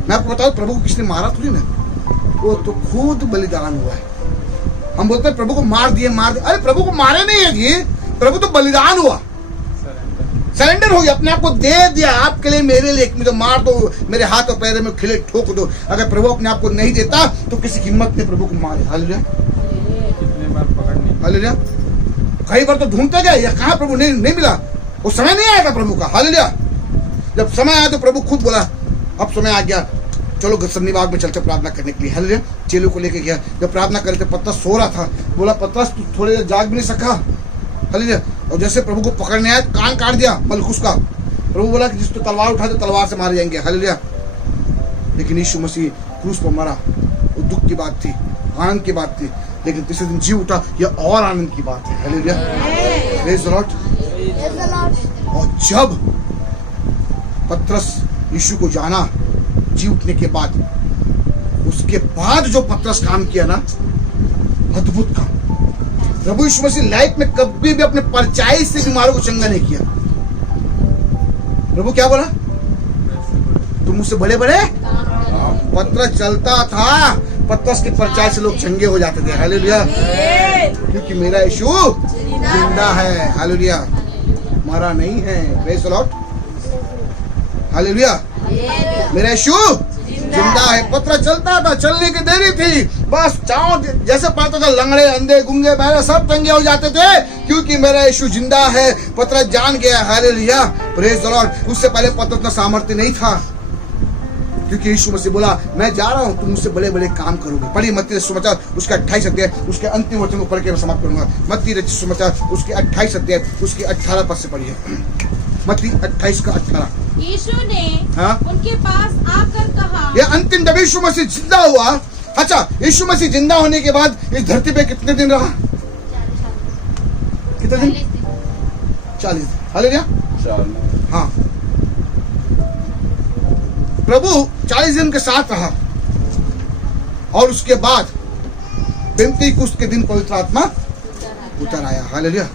मैं आपको बताऊं प्रभु को किसने मारा थोड़ी ना, वो तो खुद बलिदान हुआ है। हम बोलते हैं प्रभु को मार दिए। अरे प्रभु को मारे नहीं है जी, प्रभु तो बलिदान हुआ, सरेंडर हो गया, अपने आप को दे दिया आपके लिए, मेरे लिए। मुझे मार दो, मेरे हाथ और पैर में खिले ठोक दो। अगर प्रभु अपने आप को नहीं देता तो किसी की हिम्मत नहीं प्रभु को मारे। हालेलुया। कितने बार पकड़ने, हालेलुया। कई बार तो ढूंढते गए, या कहाँ प्रभु नहीं मिला, वो समय नहीं आया था प्रभु का। हालेलुया। जब समय आया तो प्रभु खुद बोला अब समय आ गया, चलो गसमनी बाग में चलते प्रार्थना करने के लिए। हालेलुया। चेलों को लेके गया। जब प्रार्थना करते पतरस सो रहा था, बोला पतरस तू थोड़ी देर जाग भी नहीं सका। हालेलुया। और जैसे प्रभु को पकड़ने आया कान काट दिया मलखुस का। प्रभु बोला कि जिस तो तलवार उठा दे, तलवार से मारे जाएंगे। हालेलुया। लेकिन यीशु मसीह क्रूस पर मरा, वो दुख की बात थी, आनंद की बात थी, लेकिन तीसरे दिन जी उठा, यह और आनंद की बात है। हालेलुया। Praise the Lord. और जब पतरस यीशु को जाना जी उठने के बाद, उसके बाद जो पतरस काम किया ना, अद्भुत काम। प्रभु यीशु मसीह लाइफ में कभी भी अपने परचाई से बीमारों को चंगा नहीं किया। प्रभु क्या बोला? तुम मुझसे बड़े बड़े। पतरस चलता था, पतरस की परचाई से लोग चंगे हो जाते थे। हालेलुया। क्योंकि मेरा यीशु जिंदा है। हालेलुया। मरा नहीं है। Praise the Lord. हालेलुया। मेरा यीशु जिंदा है। पतरस चलता था, चलने की देरी थी, बस चाओ जैसे पड़ता था, लंगड़े अंधे गूंगे बहरे सब चंगे हो जाते थे, क्योंकि मेरा यीशु जिंदा है। पतरस जान गया। हालेलुया। Praise the Lord. उससे पहले पतरस का सामर्थ्य नहीं था, क्योंकि यीशु मसीह बोला मैं जा रहा हूं, तुम मुझसे बड़े बड़े काम करोगे। पढ़िए मत्ती सुसमाचार उसके 28 अध्याय उसके अंतिम वचन को पढ़ के मैं समाप्त करूंगा। मत्ती सुसमाचार उसके 28 अध्याय उसके 18 पद से पढ़िए। मत्ती 28 का 18। यीशु ने हाँ? उनके पास आकर कहा, ये अंतिम जब यीशु मसीह जिंदा हुआ। अच्छा, यीशु मसीह जिंदा होने के बाद इस धरती पे कितने दिन रहा? कितने दिन? 40 दिन। हालेलुया। हाँ, प्रभु 40 दिन के साथ रहा, और उसके बाद पेंतीकुस्त के दिन पवित्र आत्मा उतर आया। हालेलुया।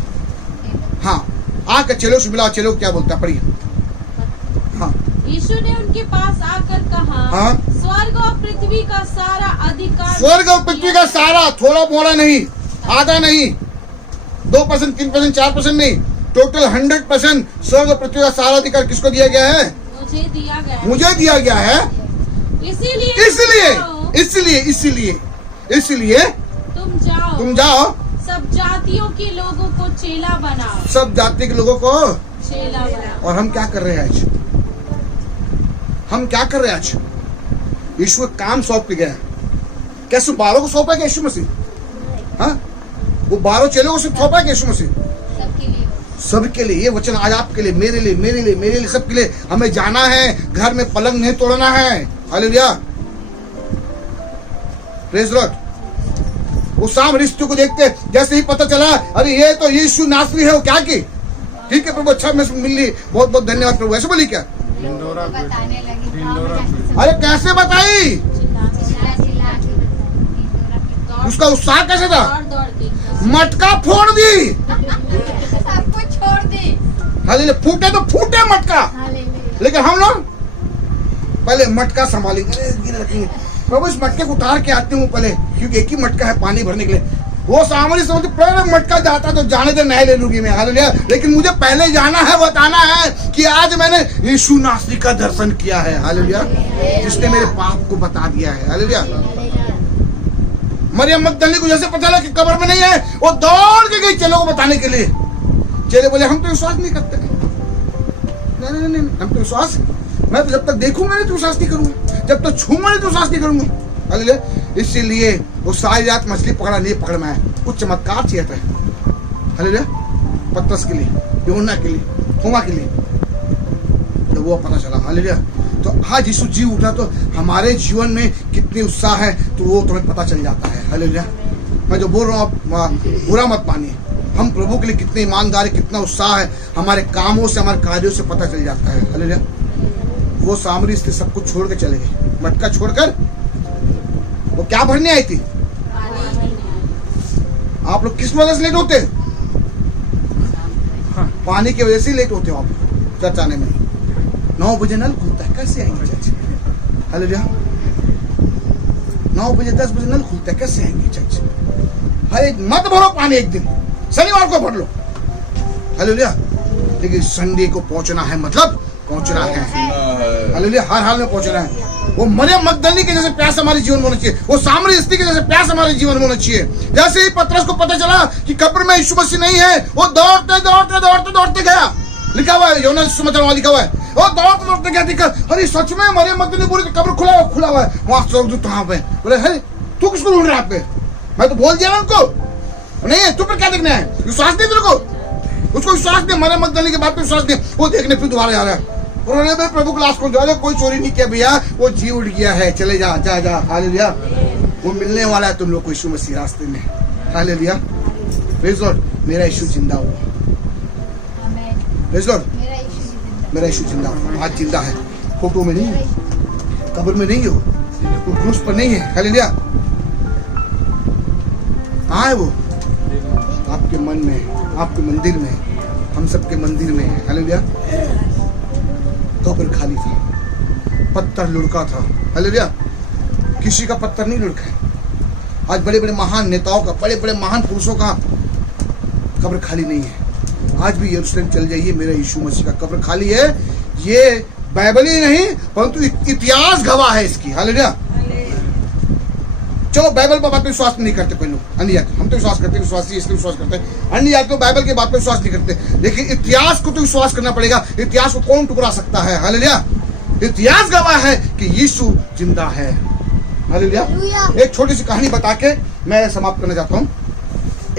हाँ, आके चेलों से मिला। चेलों क्या बोलता पढ़िए। हाँ, यीशु ने उनके पास आकर कहा, हाँ? स्वर्ग और पृथ्वी का सारा अधिकार स्वर्ग और पृथ्वी का सारा, थोड़ा मोड़ा नहीं, आधा नहीं, 2%, 3%, 4% नहीं, टोटल 100% स्वर्ग और पृथ्वी का सारा अधिकार किसको दिया गया है? मुझे दिया गया है। मुझे दिया गया है। इसलिए तुम जाओ सब जातियों के लोगों को चेला बनाओ। सब जाति के लोगों को। चेला बनाओ। और हम क्या कर रहे हैं आज? हम क्या कर रहे हैं आज? यीशु एक काम सौंप के गया। कैसे 12 को सौंपा गया यीशु मसीह? हाँ, वो 12 चेलों को सिर्फ सौंपा गया यीशु मसीह? सबके लिए। सबके लिए। ये वचन आज आपके लिए, मेरे लिए, सबके लिए। हमें जाना है, घर में पलंग नहीं तोड़ना है। Hallelujah, praise Lord. वो साम रिश्तों को देखते, जैसे ही पता चला अरे ये तो यीशु नासरी है, वो क्या की? ठीक है प्रभु, अच्छा मैं मिल ली, बहुत बहुत धन्यवाद प्रभु। ऐसे बोली क्या? बताने लगी। अरे कैसे बताई? चिल्ला के बताई। उसका उत्साह कैसे था? दौड़ के मटका फोड़ दी। सब कुछ छोड़ दी। हालेलुया, फूटे तो फूटे मटका, हालेलुया। लेकिन हम लोग पहले मटका संभालेंगे। गिरे रखेंगे प्रभु, इस मटके को उतार के आते हूँ पहले, क्योंकि एक ही मटका है पानी भरने के लिए। वो सामने समझ पहले मटका जाता तो जाने दे, नहीं ले लूंगी मैं। हालेलुया, लेकिन मुझे पहले जाना है, बताना है कि आज मैंने यीशु नासरी का दर्शन किया है। हालेलुया, जिसने मेरे पाप को बता दिया है। हालेलुया। मरियम मगदलिनी को जैसे पता लगा कि कब्र में नहीं है, वो दौड़ के गई चेलों को बताने के लिए। चेले बोले हम तो विश्वास नहीं करते। नहीं, हम तो विश्वास, मैं तो जब तक देखूंगा नहीं तो विश्वास नहीं करूंगा, जब तक छूंगा नहीं तो विश्वास नहीं करूंगा। हालेलुया, इसीलिए वो सारी रात मछली पकड़ा नहीं पकड़ में आया, कुछ चमत्कार चाहिए था। हालेलुया, पतरस के लिए, यूहन्ना के लिए, थोमा के लिए, तो वो पता चला। हालेलुया, तो आज यीशु जी उठा तो हमारे जीवन में कितनी उत्साह है तो वो तुम्हें पता चल जाता है। हालेलुया, मैं जो बोल रहा हूँ आप बुरा मत मानिए। हम प्रभु के लिए कितने ईमानदार है, कितना उत्साह है, हमारे कामों से, हमारे कार्यों से पता चल जाता है। हालेलुया, वो सामरी स्त्री सब कुछ छोड़ के चले गए, मटका छोड़कर। वो क्या भरने आई थी? आप लोग किस वजह से लेट होते? पानी की वजह से लेट होते हो आप चर्च आने में। 9 बजे नल खुलता है, कैसे आएंगे चर्च? हालेलुया, 9 बजे 10 बजे नल खुलता है, कैसे आएंगे चर्च? अरे मत भरो पानी, एक दिन शनिवार को भर लो। हालेलुया, लेकिन संडे को पहुंचना है, मतलब पहुंचना है। हालेलुया, हर हाल में पहुंचना है। वो मरियम मगदलिनी के जैसे प्यास हमारे जीवन में होना चाहिए, वो सामरी स्त्री के जैसे प्यास हमारे जीवन में होना चाहिए। जैसे ही पतरस को पता चला कि कब्र में यीशु मसीह नहीं है, वो दौड़ते गया। लिखा हुआ है, यूहन्ना सुसमाचार वहां लिखा हुआ है, वो दौड़ते गया। देखा अरे सच में मरियम मगदलिनी पूरी कब्र खुला हुआ है। वहां स्वर्गदूत कहां पे? बोले है तू किसको ढूंढ रहा है? मैं तो बोल दिया ना उनको, नहीं तू पर क्या देखना है? विश्वास नहीं तेरे को? उसको विश्वास नहीं, मरियम मगदलिनी के बात पे विश्वास नहीं। वो देखने फिर दोबारा जा रहा है। उन्होंने मेरे प्रभु को लाश को दिया, कोई चोरी नहीं किया भैया, वो जी उठ गया है, चले जा जा जा। हालेलुया, वो मिलने वाला है तुम लोग को यीशु मसीह रास्ते में। हालेलुया, प्रेज लॉर्ड, मेरा यीशु जिंदा हुआ। प्रेज लॉर्ड, मेरा यीशु जिंदा हुआ, आज जिंदा है। फोटो में नहीं है, कब्र में नहीं हो, वो क्रूस पर नहीं है। हालेलुया, कहाँ है वो? आपके मन में है, आपके मंदिर में है, हम सबके मंदिर में है। हालेलुया, कब्र खाली था, पत्थर लुढ़का था। हालेलुया, किसी का पत्थर नहीं लुढ़का। आज बड़े बड़े महान नेताओं का, बड़े बड़े महान पुरुषों का कब्र खाली नहीं है। आज भी यरूशलेम चल जाइए, मेरा यीशु मसीह का कब्र खाली है। ये बाइबल ही नहीं परंतु इतिहास गवाह है इसकी। हालेलुया, चलो बाइबल पर बात पे विश्वास नहीं करते कोई लोग, अन्य जाति, हम तो विश्वास करते हैं, विश्वासी इसलिए विश्वास करते हैं। अन्य जाति तो बाइबल के बात पे विश्वास नहीं करते, लेकिन इतिहास को तो विश्वास करना पड़ेगा। इतिहास को कौन टुकरा सकता है? हालेलुया, इतिहास गवाह है कि यीशु जिंदा है। हालेलुया, एक छोटी सी कहानी बता के मैं समाप्त करना चाहता हूँ।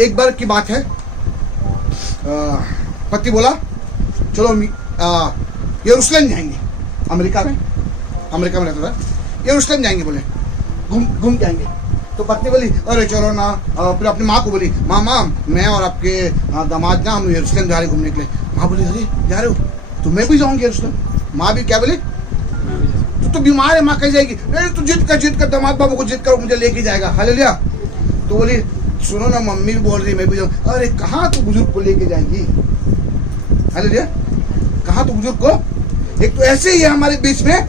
एक बार की बात है, पति बोला चलो यरूशलेम जाएंगे, अमेरिका में रहता था, यरूशलेम जाएंगे, बोले घूम के आएंगे। तो पत्नी बोली अरे चलो ना। फिर अपनी माँ को बोली माँ मैं और आपके दामाद ना हम यरूशलेम जा रहे घूमने के लिए। माँ बोली अरे जा रहे हो? तो मैं भी जाऊंगी यरूशलेम। माँ भी क्या बोली? तो बीमार है, माँ कही जाएगी। नहीं तू जिद कर दामाद बाबू को जिद करो, मुझे लेके जाएगा। हालेलुया, तो बोली सुनो ना मम्मी भी बोल रही मैं भी जाऊँ। अरे कहाँ तू बुजुर्ग को लेके जाएगी? हालेलुया, कहाँ तू बुजुर्ग को? एक तो ऐसे ही है हमारे बीच में,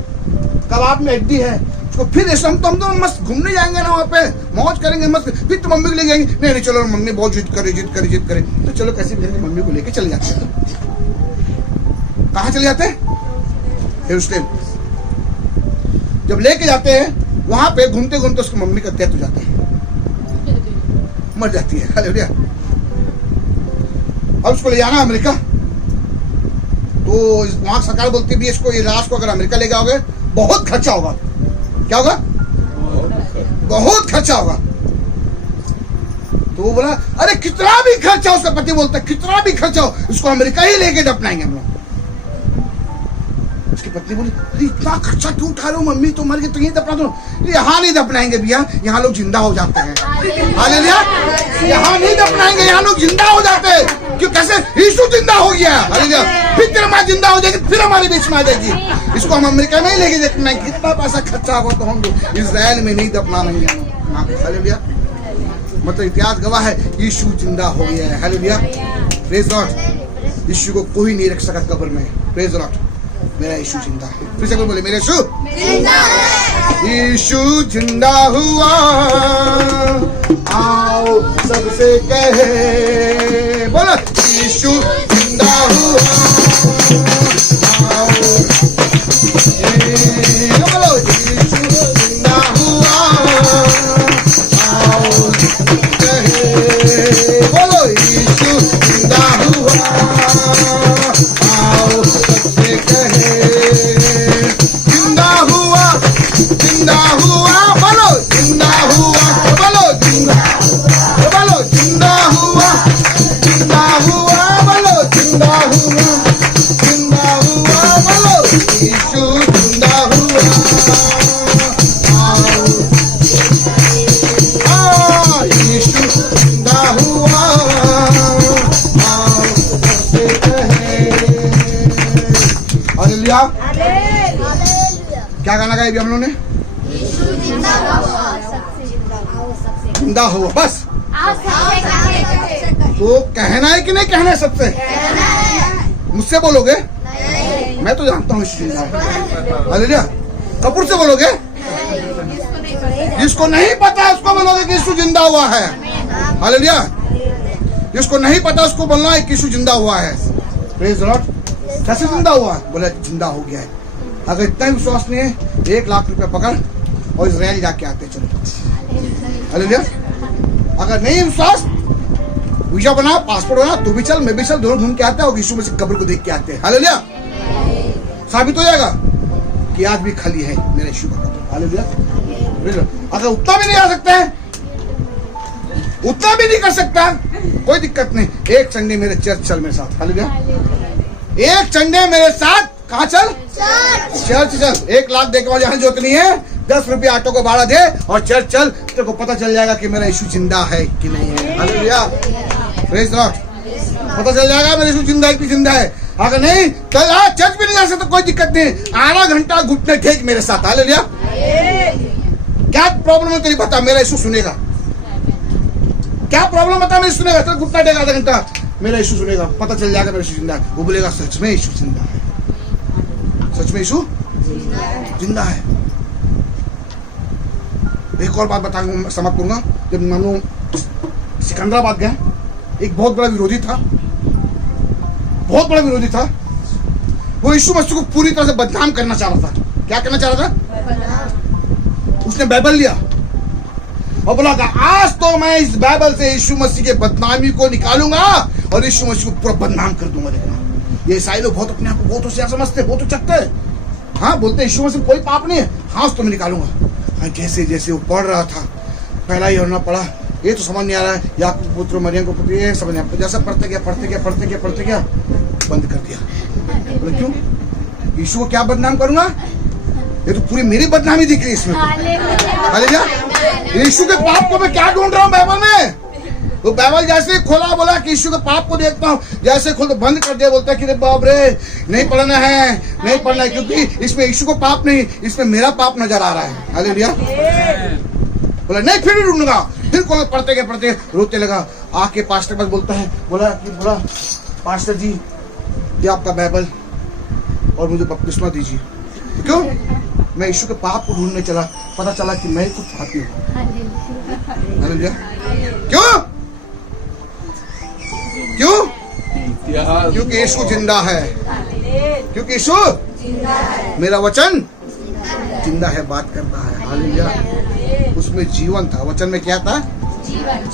कबाब में हड्डी है। तो फिर ऐसा हम तो मस्त घूमने जाएंगे ना, वहाँ पे मौज करेंगे मस्त। फिर तो मम्मी को ले जाएंगे, नहीं चलो मम्मी बहुत जिद करे, तो चलो कैसे भी करके मम्मी को लेके चले जाते हैं। कहाँ चले जाते हैं? यरूशलेम। जब लेके जाते हैं वहां पे घूमते घूमते उसकी मम्मी का डेथ हो जाती है, मर जाती है। हालेलुया। अब उसको ले जाना अमेरिका, तो वहां सरकार बोलती है इसको, ये लाश को अगर अमेरिका ले जाओगे बहुत खर्चा होगा। क्या होगा? बहुत खर्चा होगा। तो वो बोला अरे कितना भी खर्चा, उसका पति बोलता है कितना भी खर्चा हो, उसको अमेरिका ही लेके दफनाएंगे हम लोग। उसकी पत्नी बोली अरे इतना खर्चा क्यों उठा रहे हो मम्मी, तो मर गए तो यहीं दफना दो। यहाँ नहीं दफनाएंगे भैया, यहाँ लोग जिंदा हो जाते हैं। हालेलुया। यहाँ नहीं दफनाएंगे, यहाँ लोग जिंदा हो जाते हैं। क्यों? कैसे? यीशु जिंदा हो गया। हालेलुया। फिर तेरा माँ जिंदा हो जाएगी, फिर हमारे बीच में आ जाएगी। इसको हम अमेरिका में ही लेके देखना, कितना पैसा खर्चा होगा तो हम इजराइल में नहीं दफनाएंगे। हालेलुया। मतलब इतिहास गवाह है यीशु जिंदा हो गया है। हालेलुया। Praise Lord. यीशु को कोई नहीं रख सका कब्र में। Praise Lord. मेरा यीशु जिंदा है। फिर से बोले मेरा यीशु जिंदा है। यीशु जिंदा हुआ, आओ सबसे कहे, बोलो यीशु जिंदा हुआ, आओ बोलो यीशु जिंदा हुआ, आओ कहे, बोलो यीशु जिंदा हुआ, आओ सबसे कहे, जिंदा हुआ, बोलो जिंदा हुआ, बोलो जिंदा, बोलो जिंदा हुआ, बोलो जिंदा हुआ, बोलो यीशु जिंदा हुआ, आओ यीशु जिंदा हुआ, आओ सबसे कहे। हालेलुया। क्या गाना गाया अभी हम लोगों ने? जिंदा हो, बस। तो कहना है कि नहीं कहना है सबसे? मुझसे बोलोगे? मैं तो जानता हूँ यीशु जिंदा है। हालेलुया। कपूर से बोलोगे? जिसको नहीं पता उसको बोलोगे कि यीशु जिंदा हुआ है। हालेलुया। जिसको नहीं पता उसको बोलना है कि यीशु जिंदा हुआ है। Praise Lord. कैसे जिंदा हुआ? बोला जिंदा हो गया है। अगर इतना विश्वास नहीं है, 1 लाख रुपया पकड़ और इजराइल जाके आते चलो। हालेलुया। अगर नहीं विश्वास, वीजा बना, पासपोर्ट बना, तू भी चल मैं भी चल, दोनों घूम के आते हैं और यीशु मसीह कब्र को देख के आते हैं। हालेलुया। साबित हो जाएगा कि आज भी खाली है मेरे यीशु का कब्र। हालेलुया। अगर उतना भी नहीं आ सकता है, उतना भी नहीं कर सकता, कोई दिक्कत नहीं। एक संडे मेरे चर्च चल मेरे साथ। हालेलुया। एक संडे मेरे साथ कहाँ चल? चर्च चल। 1 लाख देके वाले यहाँ जरूरत नहीं है, 10 रुपया ऑटो को भाड़ा दे और चर्च चल, तेरे को पता चल जाएगा कि मेरा यीशु जिंदा है कि नहीं है। हालेलुया। Praise Lord. पता चल जाएगा मेरा यीशु जिंदा है कि जिंदा है। अगर नहीं तो चर्च भी नहीं जा सकता, कोई दिक्कत नहीं। आधा घंटा घुटने टेक मेरे साथ। हालेलुया। क्या प्रॉब्लम है तेरी बता, मेरा यीशु सुनेगा। क्या प्रॉब्लम बता, मैं सुनेगा। चल घुटना टेक आधा घंटा, मेरा यीशु सुनेगा, पता चल जाएगा मेरा यीशु जिंदा है। वो बोलेगा सच में यीशु जिंदा है, सच में यीशु जिंदा है। एक और बात बताऊंगा, समाप्त करूंगा। जब मानो सिकंदराबाद गया, एक बहुत बड़ा विरोधी था, बहुत बड़ा विरोधी था। वो यीशु मसीह को पूरी तरह से बदनाम करना चाह रहा था। क्या करना चाह रहा था? उसने बाइबल लिया और बोला आज तो मैं इस बाइबल से यीशु मसीह के बदनामी को निकालूंगा और यीशु मसीह को पूरा बदनाम कर दूंगा। देखना, ये ईसाई लोग बहुत अपने आप को बहुत होशियार समझते, बहुत उचकते हैं। हाँ, बोलते यीशु मसीह कोई पाप नहीं है, हाँ तो मैं निकालूंगा। हाँ, जैसे जैसे वो पढ़ रहा था, पहला ही होना पड़ा, ये तो समझ नहीं आ रहा है, याकूब पुत्र मरियम को पुत्र, ये समझ नहीं आता। जैसा पढ़ते गया बंद कर दिया। बोले क्यों? यीशु को क्या बदनाम करूंगा? ये तो पूरी मेरी बदनामी दिख रही है इसमें। हालेलुया। यीशु के पाप को मैं क्या ढूंढ रहा हूँ बाइबल में? तो बाइबल जैसे ही खोला, बोला कि यीशु के पाप को देखता हूँ, जैसे खोल तो बंद कर दिया। बोलता है कि बाप रे नहीं पढ़ना है, नहीं पढ़ना है, क्योंकि इसमें यीशु को पाप नहीं, इसमें मेरा पाप नजर आ रहा है। हालेलुया। बोला नहीं, फिर ढूंढूंगा। फिर खोल, पढ़ते रोते लगा। आके पास्टर के पास बोलता है, बोला पास्टर जी ये आपका बाइबल। और मुझे बपतिस्मा दीजिए। क्यों? मैं यीशु के पाप को ढूंढने चला, पता चला कि मैं कुछ पापी हूँ। हालेलुया। क्यों? क्यों? क्योंकि यीशु जिंदा है। क्योंकि यीशु मेरा वचन जिंदा है, बात करता है। हालेलुया। उसमें जीवन था, वचन में क्या था?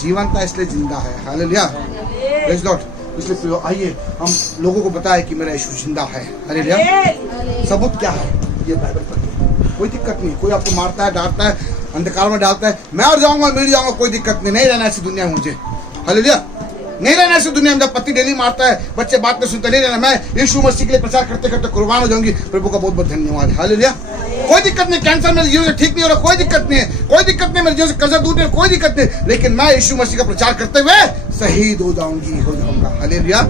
जीवन था, इसलिए जिंदा है। हालेलुया। Praise Lord. इसलिए प्रियो आइए हम लोगों को बताएं कि मेरा यीशु जिंदा है। हालेलुया। सबूत क्या है? ये बाइबल पढ़िए, कोई दिक्कत नहीं। कोई आपको मारता है, डांटता है, अंधकार में डालता है, मैं और जाऊंगा, मिल जाऊंगा, कोई दिक्कत नहीं। नहीं रहना ऐसी दुनिया में मुझे। हालेलुया। नहीं रहना ऐसी दुनिया में जब पति डेली मारता है, बच्चे बात नहीं सुनते। नहीं रहना। मैं यीशु मसीह के लिए प्रचार करते करते कुर्बान हो जाऊंगी। प्रभु का बहुत बहुत धन्यवाद। हालेलुया। कोई दिक्कत नहीं, कैंसर मेरे जीवन से ठीक नहीं हो रहा, कोई दिक्कत नहीं है। कोई दिक्कत नहीं, मेरे जीवन से कर्जा दूर नहीं, कोई दिक्कत नहीं। लेकिन मैं यीशु मसीह का प्रचार करते हुए शहीद हो जाऊंगा। हालेलुया।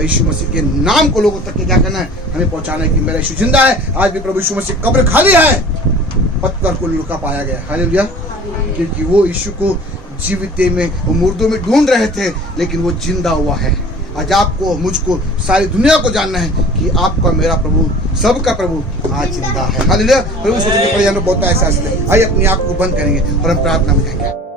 यीशु मसीह के नाम को लोगों तक के क्या करना है? हमें पहुंचाना है कि मेरा यीशु जिंदा है। आज भी प्रभु यीशु मसीह कब्र खाली है, पत्थर को लुका पाया गया। हालेलुया। क्योंकि वो यीशु को जीवित में, मुर्दों में ढूंढ रहे थे, लेकिन वो जिंदा हुआ है। आज आपको, मुझको, सारी दुनिया को जानना है कि आपका मेरा प्रभु, सबका प्रभु आज जिंदा है। हालेलुया। प्रभु सोचेंगे बहुत ऐसा। आइए अपनी आंखों को बंद करेंगे और हम प्रार्थना में जाएंगे।